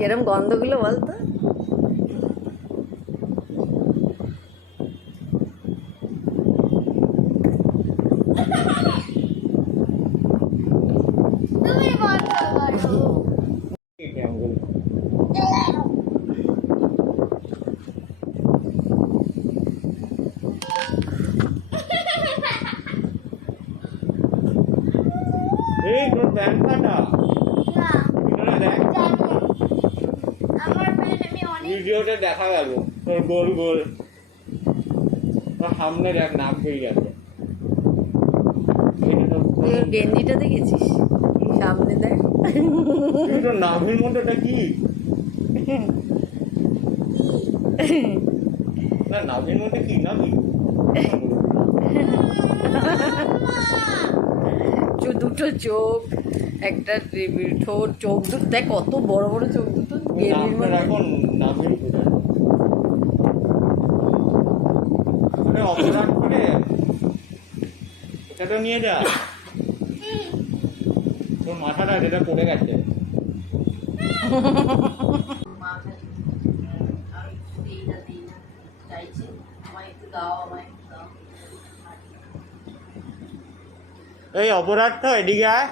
কিরম গন্ধগুলো বলতো। তুমি বন্ধ করো। এই তোর প্যান্ট ফাটা না ভিতরে দেখ জানি আমার প্যান্ট আমি অনেক ভিডিওতে দেখা গেল তোর গোল গোল তোর সামনে দেখ নাক বেরিয়ে গেছে এই তো তুই ওর গেঞ্জিটা দেখেছিস সামনে দেখ। এই তোর নাভির মধ্যেটা কি না নাভির মধ্যে কি নাভি দুটো চোখ একটা ঠোঁট, চোখ দুটো দেখ কত বড় বড় চোখ দুটো গেঞ্জির মধ্যে। এখন নাভির কোথায় মানে অপরাধ করে এটা তো নিয়ে যা তোর মাথাটা যেটা পড়ে গেছে এই অপরাধ তো এদিকে আয়